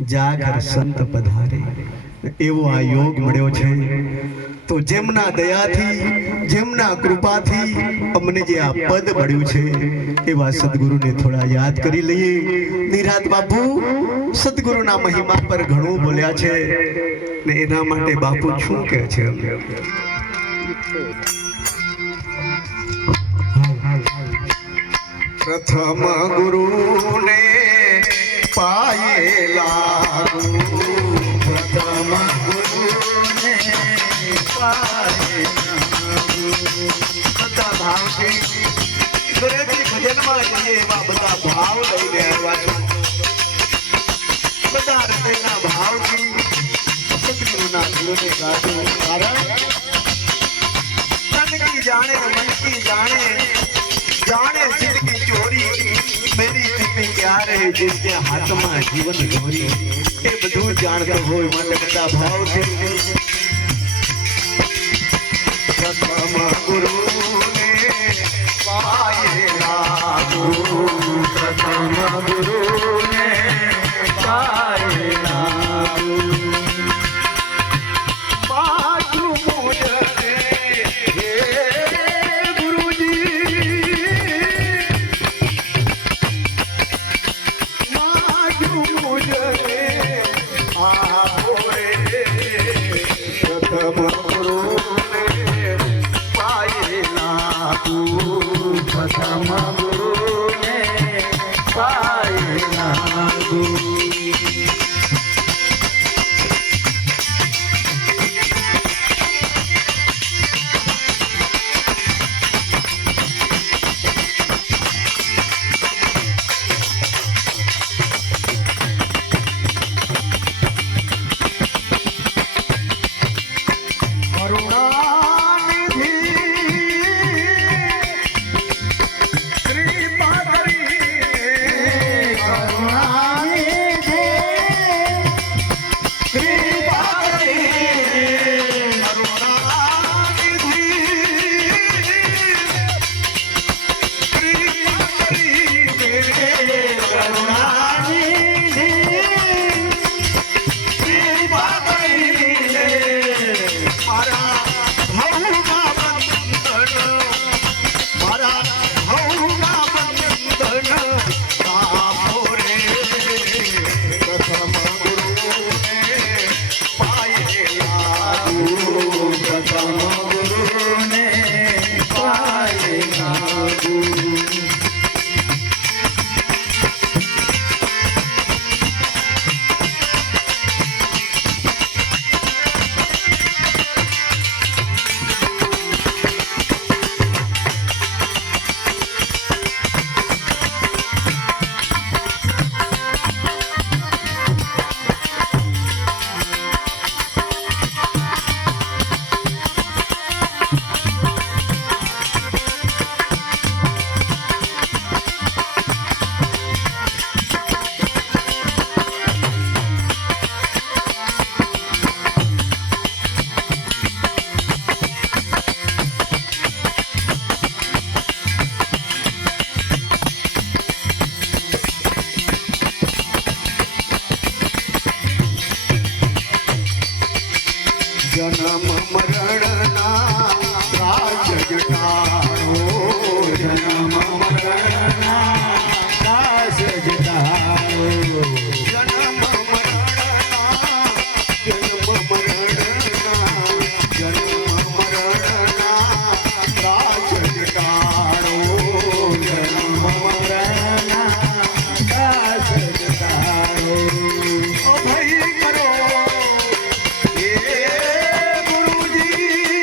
Jagr સંત પધારે એવો આ યોગ મળ્યો છે। તો જેમના દયાથી જેમના કૃપાથી અમને જે આ પદ મળ્યું છે એવા સદગુરુને થોડા યાદ કરી લઈએ। નિરાત બાપુ સદગુરુના મહિમા પર ઘણું બોલ્યા છે ને એના માટે બાપુ શું કહે છે? પ્રથમ ગુરુને પાયે લાગુ, પ્રથમ ગુરુને પાયે લાગુ। બધા ભાવથી ઘરેથી ભજનમાં જઈએ એવા બધા ભાવ લઈને આવ્યા છે। બધા હૃદયના ભાવથી સદગુરુના ગુરુને ગાતું। કારણ તન કી જાણે મન કી જાણે, जाने सिर की चोरी मेरी स्थिति क्या रहे जिसके हाथ में जीवन चोरी। ये બધું જાણતો હોય માટે બધા ભાવથી પ્રથમ ગુરુને પાયે લાગુ, પ્રથમ ગુરુને પાયે લાગુ। जन्म मरणना राज जटाओ, जन्म मरणना राज जटाओ, जन्म मरणना जन्म मरणना जन्म मरणना राज जटाओ, जन्म मरणना राज जटाओ। ओ भाई करो ये गुरुजी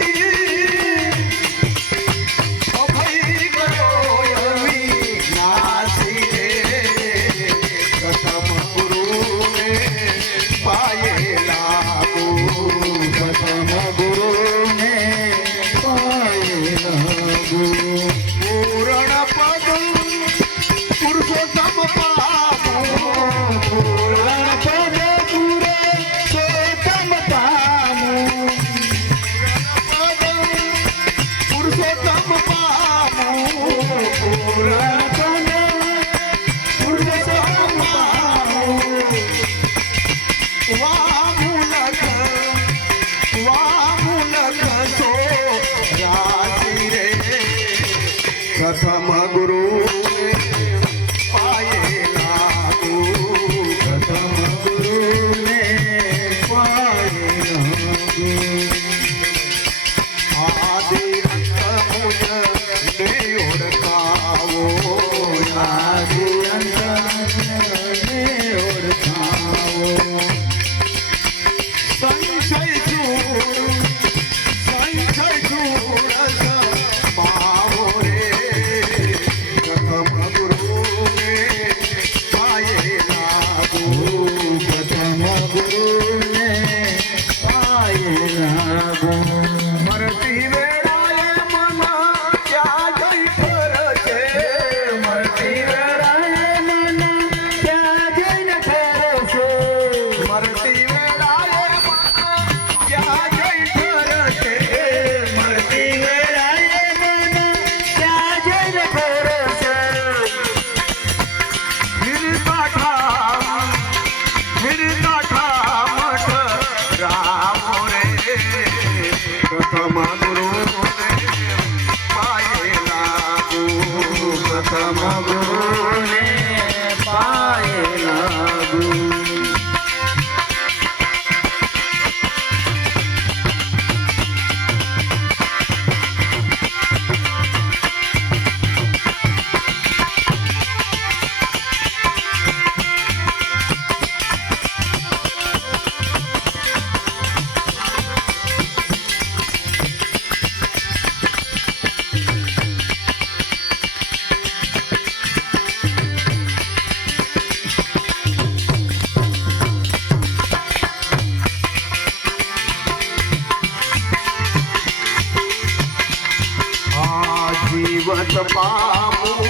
પામું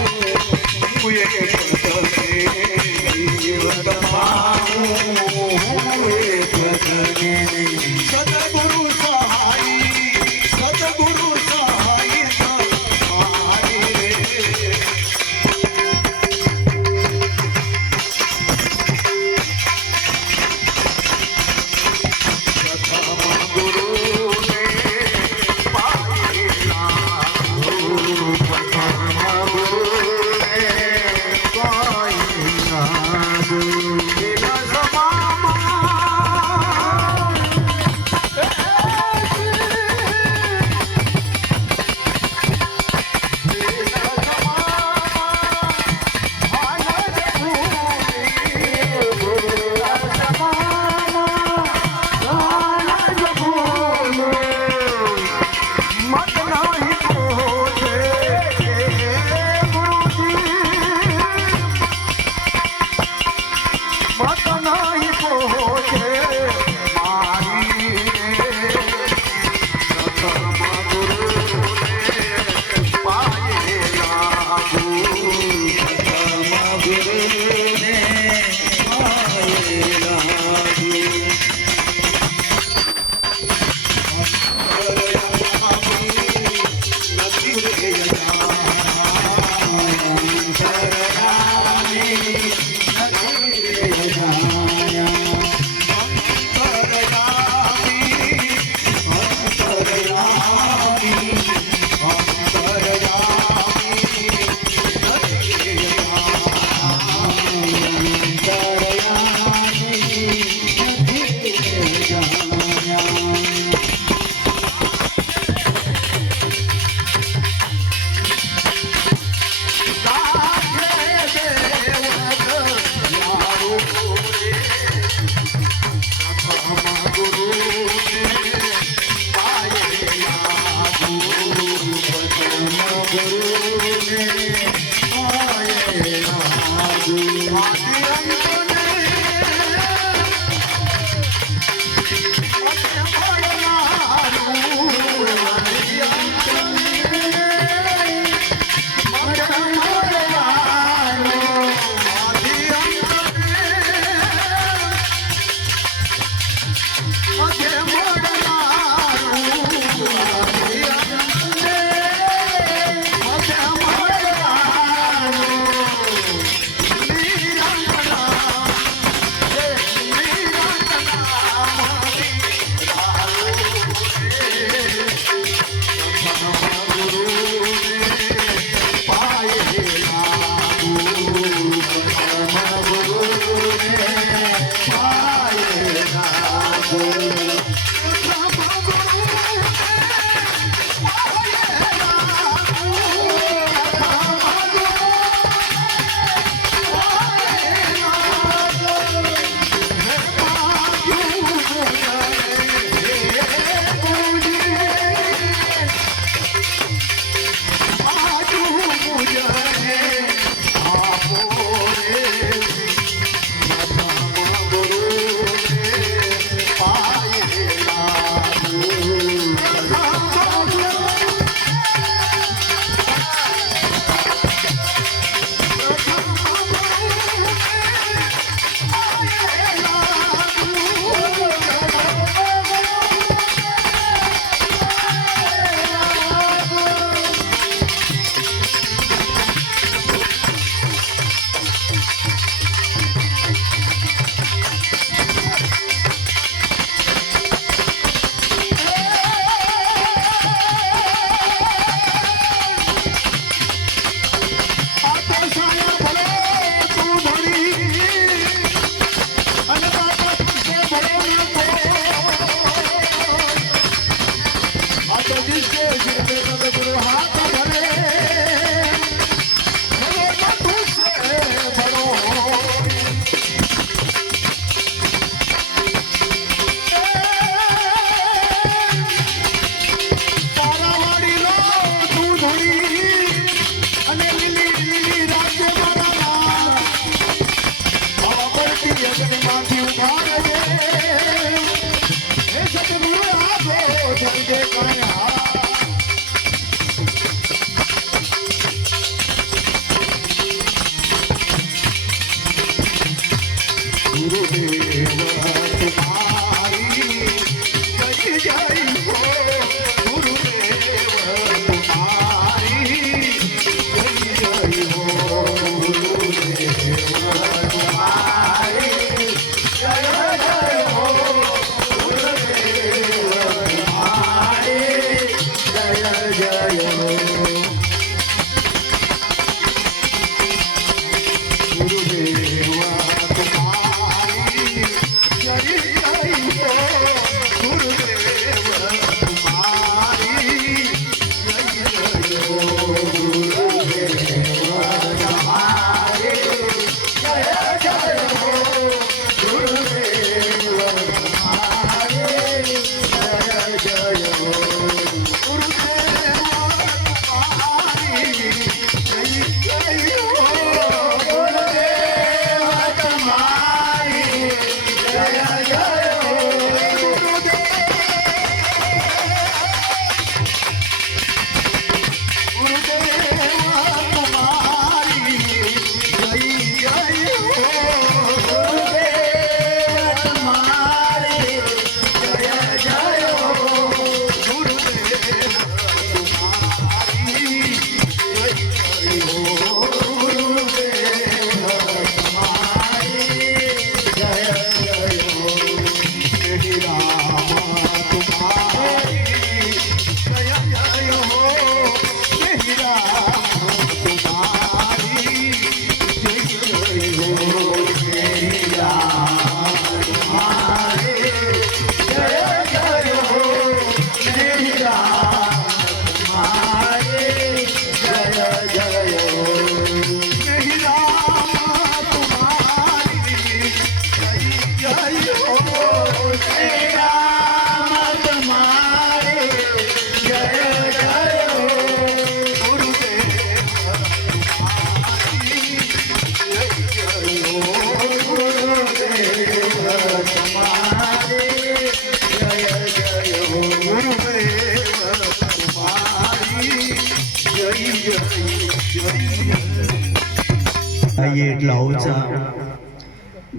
હું એ પદને જીવત પામું હું એ પદને સદગુરુ સહાય તમારી રે Bye.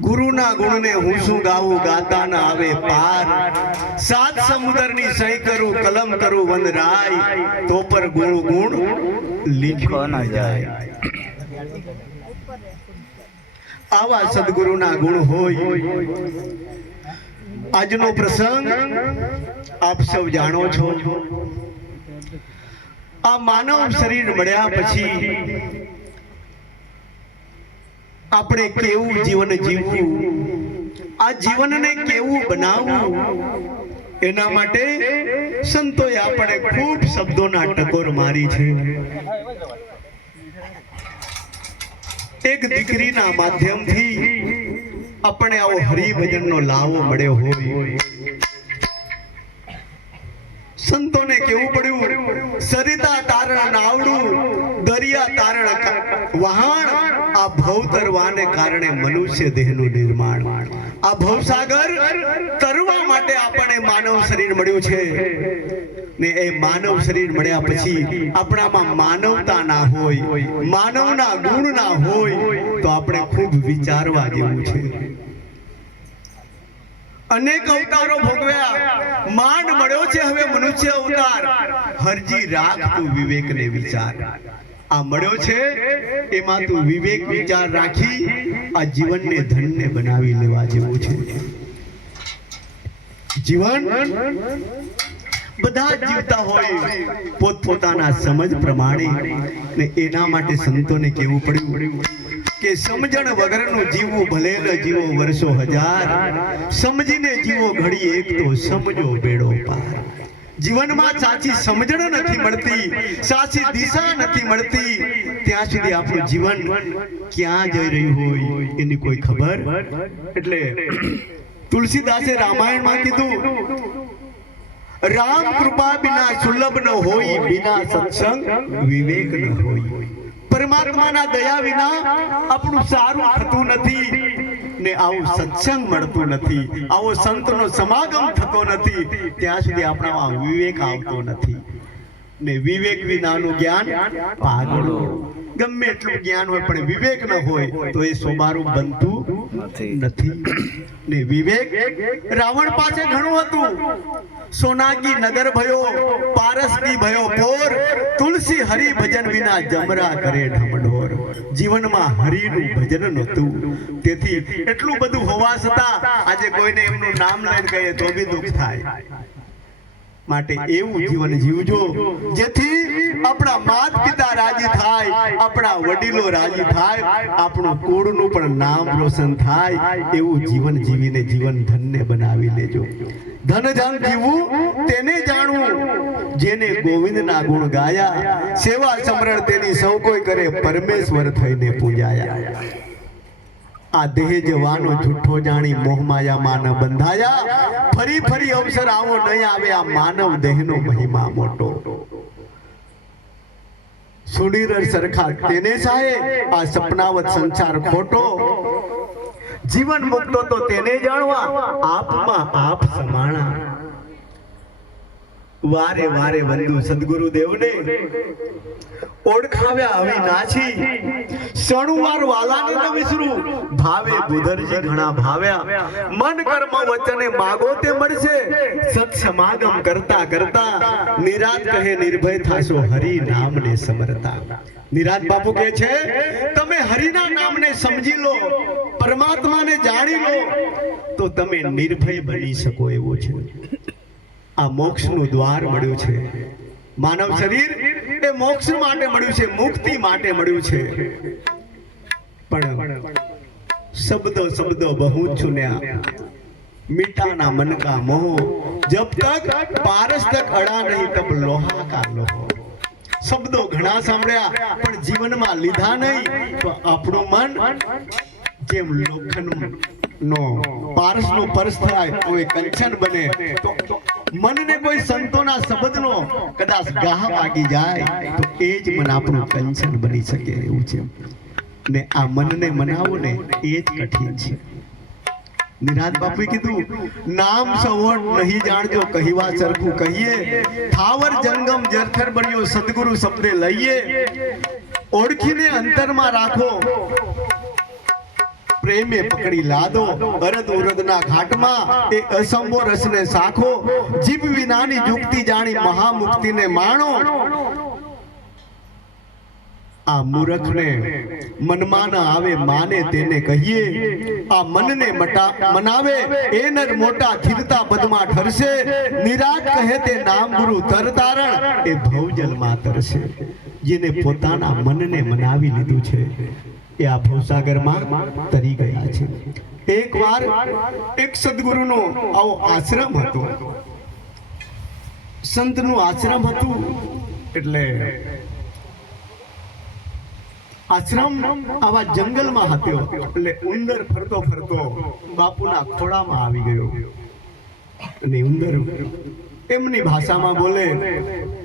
ગુરુના ગુણને હું શું ગાવું, ગાતા ના આવે પાર. સાત સમુદ્રની સહી કરું, કલમ કરું વનરાય, તો પર ગુણ ગુણ લીખો ન જાય. આવા સદગુરુના ગુણ હોય. આજનો પ્રસંગ આપ સૌ જાણો છો. આ માનવ શરીર મળ્યા પછી આપણે કેવું જીવન જીવવું, આ જીવનને કેવું બનાવવું, એના માટે સંતોએ આપણે ખૂબ શબ્દોના ટકોર મારી છે. એક દીકરીના માધ્યમથી આપણે આવો હરિભજનનો લાવો મળ્યો હોય. સંતોને કેવું પડ્યું, સરિતા તારણ નાવડું, દરિયા તારણ વહાણ, આ ભવતરવાને કારણે મનુષ્ય દેહનું નિર્માણ. આ ભવસાગર તરવા માટે આપણને માનવ શરીર મળ્યું છે ને એ માનવ શરીર મળ્યા પછી આપણામાં માનવતા ના હોય, માનવના ગુણ ના હોય તો આપણે ખૂબ વિચારવા જેવું છે. અનેક અવતારો ભોગવ્યા, માંડ મળ્યો છે હવે મનુષ્ય અવતાર. હરજી રાખ તું વિવેકને વિચાર. આ મળ્યો છે એમાં તું વિવેક વિચાર રાખી આ જીવનને ધન્ય બનાવી લેવા જેવું છે. જીવન બધા જીવતા હોય પોતપોતાના સમજ પ્રમાણે, ને એના માટે સંતોને કેવું પડ્યું કે સમજણ વગરનું જીવવું ભલે ન જીવો વર્ષો હજાર, સમજીને જીવો ઘડી એક તો સમજો બેડો પાર. જીવનમાં સાચી સમજણ નથી મળતી, સાચી દિશા નથી મળતી, ત્યાં સુધી આપણું જીવન ક્યાં જઈ રહ્યું હોય એની કોઈ ખબર. એટલે તુલસીદાસે રામાયણમાં કીધું, રામ કૃપા બિના સુલભ ન હોય, બિના સત્સંગ વિવેક ન હોય. પરમાત્માના દયા વિના આપણું સારું થતું નથી ને આવું સત્સંગ મળતું નથી, આવો સંતનો સમાગમ થતો નથી, ત્યાં સુધી આપણામાં વિવેક આવતો નથી. ને વિવેક વિનાનું જ્ઞાન પાગળો. ગમે એટલું જ્ઞાન હોય પણ વિવેક ન હોય તો એ સોબારું બનતું નથી ને વિવેક રાવણ પાસે ઘણું હતું. સોનાકી નગર ભયો, પારસકી ભયો પોર, તુલસી હરિ ભજન વિના જમરા કરે ઢમઢોર. જીવનમાં હરિનું ભજન નહોતું. તેથી એટલું બધું હોવા છતાં આજે કોઈને એમનું નામ લઈને કહીએ તો બી દુઃખ થાય. માટે એવું જીવન જીવજો જેથી આપણા માત પિતા રાજી થાય, આપણા વડીલો રાજી થાય, આપણું કુળનું પણ નામ રોશન થાય. એવું જીવન જીવીને જીવન ધન્ય બનાવી લેજો. ધન ધન જીવવું તેને જાણવું જેને ગોવિંદના ગુણ ગાયા, સેવા સમરણ તેની સૌ કોઈ કરે, પરમેશ્વર થઈને પૂજાયા. આ દેહ જવાનો જૂઠો જાણી મોહમાયામાં ન બંધાયા, ફરી ફરી અવસર આવો નહીં આવે, આ માનવ દેહનો મહિમા મોટો. સુડીર સરખા તેને સાહે, આ સપનાવત સંસાર ખોટો. જીવન મુક્તો તો તેને જાણવા, આપમાં આપ સમાણા. વારે વારે વંદુ સદગુરુદેવને ઓળખાવ્યા અવિનાશી. સણુવાર વાલાને ન વિસરું, ભાવે બુધરજી ઘણા ભાવ્યા. મન કર્મ વચને માગો તે મળશે, સત સમાગમ કરતા કરતા નિરાત કહે નિર્ભય થાશો હરિ નામને સમરતા. નિરાત બાપુ કહે છે તમે હરિના નામને સમજી લો, પરમાત્માને જાણી લો તો તમે નિર્ભય બની શકો એવું છે. આ મોક્ષનું દ્વાર મળ્યું છે. માનવ શરીર એ મોક્ષ માટે મળ્યું છે, મુક્તિ માટે મળ્યું છે. પણ શબ્દો શબ્દો બહુ ચુન્યા, મીઠાના મન કા મોહ, જબ તક પારસ તક અડા નહીં તબ લોહા કા લોહો. શબ્દો ઘણા સાંભળ્યા પણ જીવનમાં લીધા નહીં તો આપણું મન જેમ લોખંડનો પારસનો પરસ થાય તો એ કંચન બને. તો મનને કોઈ સંતોના શબ્દનો કદાચ ગાહ વાગી જાય તો એ જ મન આપણું કંચન બની શકે એવું છે. ને આ મનને મનાવવું ને એ જ કઠિન છે. નિરાત બાપુએ કીધું નામ સવોટ નહીં જાણજો, કહીવા સરખું કહીએ. થાવર જંગમ જરથર બન્યો, સદગુરુ શબ્દે લઈએ. ઓળખીને અંતરમાં રાખો, પ્રેમે પકડી લાદો. અરદ ઉરદના ઘાટમાં એ અસંભો રસને સાખો. જીભ વિનાની યુક્તિ જાણી મહામુક્તિને માણો. આ મૂર્ખને મનમાં ન આવે માને તેને કહીએ. આ મનને મનાવે એ નર મોટા, થીરતા પદમાં ઠરશે. નિરાત કહે તે નામ ગુરુ તર તારણ, એ ભવજલમાં તરશે. જેને પોતાના મનને મનાવી લીધું છે એ આ ભવસાગરમાં તરી ગયા છે. એકવાર એક સદગુરુનો આવો આશ્રમ હતો, સંતનું આશ્રમ હતું. એટલે આશ્રમ આવા જંગલમાં હતો. એટલે ઉંદર ફરતો ફરતો બાપુના ખોળામાં આવી ગયો. અને ઉંદર એમની ભાષામાં બોલે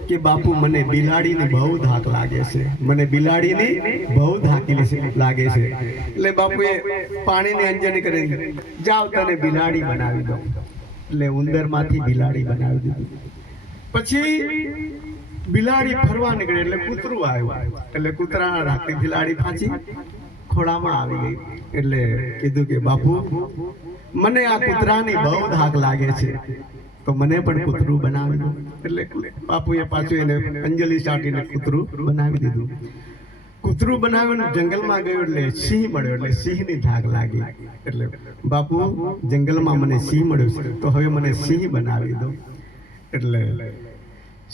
કે બાપુ મને બિલાડીની બહુ ધાક લાગે છે, મને બિલાડીની બહુ ધાક લાગે છે. એટલે બાપુએ પાણીની અંજની કરી, જાઓ તને બિલાડી બનાવી દો. એટલે ઉંદરમાંથી બિલાડી બનાવી દીધી. પછી બિલાડી ફરવા નીકળી એટલે કૂતરું આવ્યું. એટલે કૂતરાના રાખતી બિલાડી પાછી ખોળામાં આવી ગઈ. એટલે કીધું કે બાપુ મને આ કૂતરાની બહુ ધાક લાગે છે તો મને પણ કૂતરું બનાવી દો. એટલે બાપુએ પાછું એને અંજલિ ચાટીને કૂતરું બનાવી દીધું. કૂતરું બનાવીને જંગલમાં ગયું એટલે સિંહ મળ્યો. એટલે સિંહની ધાક લાગી. એટલે બાપુ જંગલમાં મને સિંહ મળ્યો છે તો હવે મને સિંહ બનાવી દો. એટલે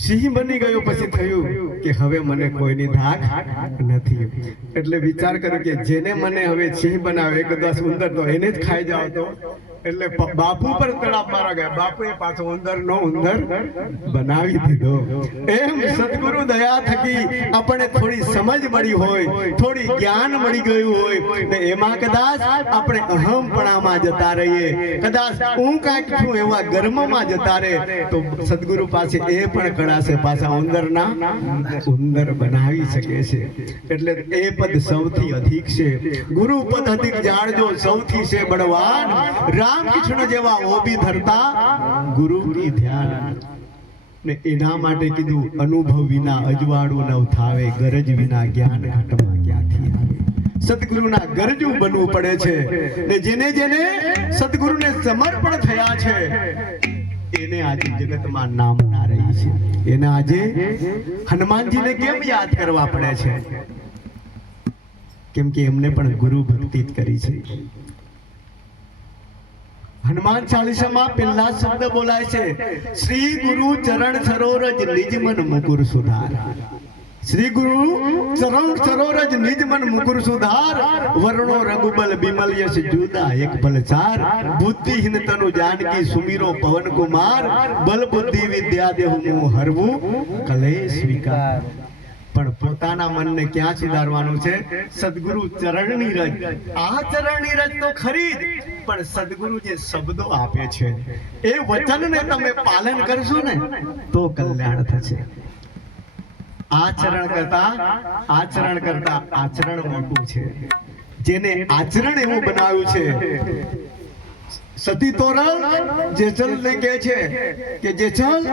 સિંહ બની ગયો. પછી થયું કે હવે મને કોઈની ધાક નથી. એટલે વિચાર કર્યો કે જેને મને હવે સિંહ બનાવે એક દસ ઉંદર તો એને જ ખાઈ જાવ તો. એટલે બાપુ પર તડાપ મારા ગયા. બાપુએ પાછો ઉંદરનો ઉંદર બનાવી દીધો. એમ સદગુરુ દયા થકી આપણને થોડી સમજ મળી હોય, થોડી જ્ઞાન મળી ગયું હોય ને એમાં કદાચ આપણે અહમપણામાં જતા રહીએ, કદાચ હું કાંઈક છું એવા ગર્મમાં જતા રહે તો સદગુરુ પાસે એ પણ કળાશે પાછા ઉંદરના ઉંદર બનાવી શકે છે. એટલે એ પદ સૌથી અધિક છે. ગુરુ પદ અધિક જાણજો સૌથી છે બળવાન. રામકૃષ્ણ જેવા ઓબી ધરતા ગુરુ કી ધ્યાન. ને એના માટે કીધું અનુભવ વિના અજવાળું નવ થાવે, ગરજ વિના જ્ઞાન ઘટમાં ક્યાંથી આવે. સદગુરુના ગરજુ બનવું પડે છે ને જેને જેને સદગુરુને સમર્પણ થયા છે એને આજે જગતમાં નામના રહી છે. એને આજે હનુમાનજીને કેમ યાદ કરવા પડે છે? કેમ કે એમને પણ ગુરુ ભક્તિ કરી છે. હનુમાન ચાલીસામાં પહેલા શબ્દ બોલાય છે, શ્રી ગુરુ ચરણ સરોરજ નિજ મન મુકુર સુધાર. શ્રી ગુરુ ચરણ સરોરજ નિજ મન મુકુર સુધાર, વર્ણો રઘુબલ બિમલ યશ જુદા એક ભલ ચાર, બુદ્ધિહીન તનુ જાનકી સુમીરો પવન કુમાર, બલ બુદ્ધિ વિદ્યા દેહુ મોહ હરવું કલેશ વિકાર. પણ પોતાના મનને ક્યાં સુધારવાનું છે? સદગુરુ ચરણની રજ. આ ચરણની રજ તો ખરી જ, પણ સદગુરુ જે શબ્દો આપે છે એ વચનને તમે પાલન કરશો ને તો કલ્યાણ થશે. આચરણ કરતા આચરણ મોટું છે. જેને આચરણ એવું બનાવ્યું છે, સતી તોરલ જેસલ ને કહે છે કે જેસલ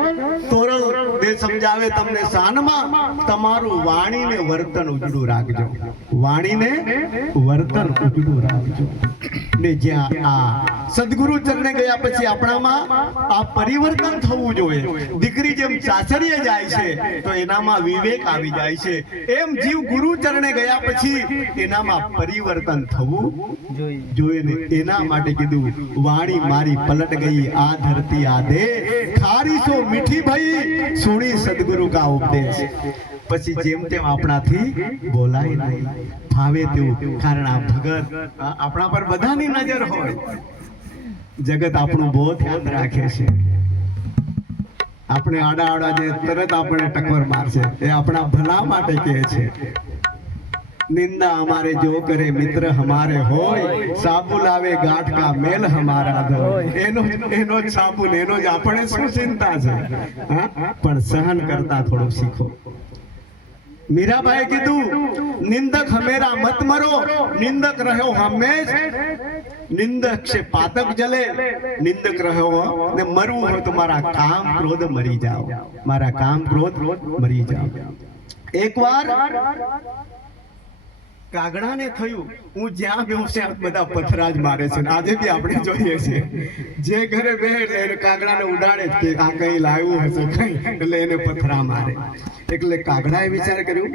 તોરલ દે સમજાવે તમને શાનમાં, તમારું વાણીને વર્તન ઉજળું રાખજો. વાણીને વર્તન ઉજળું રાખજો. ને જ્યાં આ સદગુરુ ચરણે ગયા પછી આપણામાં આ પરિવર્તન થવું જોઈએ. દીકરી જેમ સાસરીએ જાય છે તો એનામાં વિવેક આવી જાય છે, એમ જીવ ગુરુ ચરણે ગયા પછી એનામાં પરિવર્તન થવું જોઈએ ને એના માટે કીધું, વાણી મારી પલટ ગઈ આ ધરતી આ દે, ખારી સો મીઠી ભઈ સુણી સદગુરુ કા ઉપદેશ. પછી જેમ તેમ આપણાથી બોલાય નહીં, ફાવે તેવું. કારણ આ ભગત આપણા પર બધાની નજર હોય. જગત આપણું બહુ ધ્યાન રાખે છે. આપણે આડા જે તરત આપણે ટક્કર મારશે એ આપણા ભલા માટે કહે છે. નિંદા हमारे जो करे मित्र हमारे होय, साबु लावे गांठ का मेल हमारा धोय. એનો જ સાબુ ને એનો જ આપણે શું ચિંતા છે? પણ સહન કરતા થોડું શીખો. મીરાબાઈએ કીધું, નિંદક હમેરા મત મરો, નિંદક રહ્યો હંમેશ. નિંદક છે પાતક જલે, નિંદક રહ્યો ને મરવું હોય તો મારા કામ ક્રોધ મરી જાઓ, મારા કામ ક્રોધ મરી જાઓ. એકવાર કાગડાને થયું, હું જ્યાં બેહું ત્યાં બધા પથરા જ મારે છે. આજે બી આપણે જોઈએ છીએ, જે ઘરે બે એટલે કાગડાને ઉડાડે કે આ કઈ લાવ્યું હશે કઈ, એટલે એને પથરા મારે. એટલે કાગડાએ વિચાર કર્યું,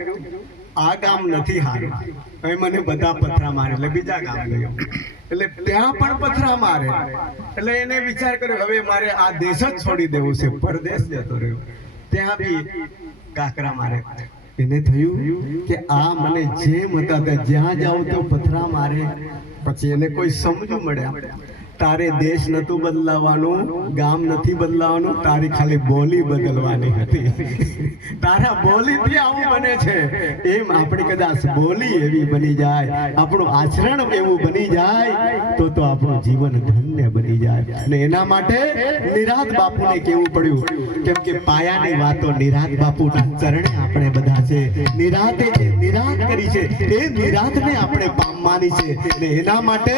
આ ગામ નથી હારું, હવે મને બધા પથરા મારે, એટલે બીજા ગામ ગયો. એટલે ત્યાં પણ પથરા મારે, એટલે એને વિચાર કર્યો હવે મારે આ દેશ જ છોડી દેવું છે, પરદેશ જતો રહ્યો. ત્યાં બી કાકરા મારે. એને થયું કે આ મને જેમ હતા જ્યાં જાઉં તો પથરા મારે. પછી એને કોઈ સમજુ મળ્યા, તારે દેશ નતું બદલાવાનું, ગામ નથી બદલાવાનું, તારી ખાલી બોલી બદલવાની હતી. તારા બોલીથી આવું બને છે, એમ આપણી કદાચ બોલી એવી બની જાય, આપણું આચરણ એવું બની જાય તો આપણું જીવન ધન્ય બની જાય. અને એના માટે નિરાત બાપુને કહેવું પડ્યું, કેમ કે પાયાની વાતો નિરાત બાપુના ચરણે આપણે બધા છે. નિરાતે જે નિરાત કરી છે એ નિરાતને આપણે પામવાની છે. અને એના માટે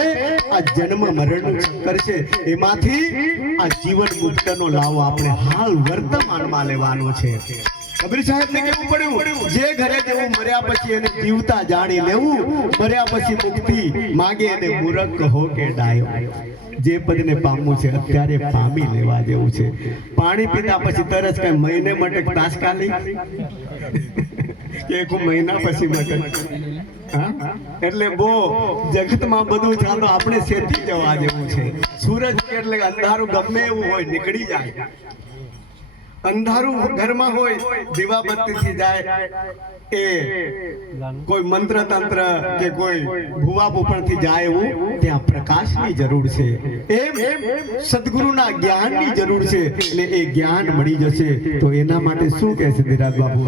આ જન્મ મરણનું ચક્કર છે, એમાંથી આ જીવન મુક્તનો લાવો આપણે હાલ વર્તમાનમાં લેવાનો છે. કબીર સાહેબને કેવું પડ્યું, જે ઘરે જેવું મર્યા પછી એને જીવતા જાણી લેવું, મર્યા પછી મુક્તિ માગે એને મૂરખ કહો કે ડાયો. જે પદને પામવું છે અત્યારે પામી લેવા જેવું છે. પાણી પીધા પછી તરસ કઈ મહિને મટક તાત્કાલિક કે એક મહિના પછી મટક. એટલે બહુ જગતમાં બધું ચાલો આપણે શેતી જવા જેવું છે. સૂરજ એટલે અંધારું ગમે એવું હોય નીકળી જાય, અંધારું ઘરમાં હોય દીવાબત્તીથી જાય, એ કોઈ મંત્ર તંત્ર કે કોઈ ભુવા ઉપરથી જાય એવું ત્યાં પ્રકાશની જરૂર છે. એમ સદગુરુના જ્ઞાનની જરૂર છે. અને એ જ્ઞાન મળી જશે તો એના માટે શું કહે છે ધીરાજ બાપુ?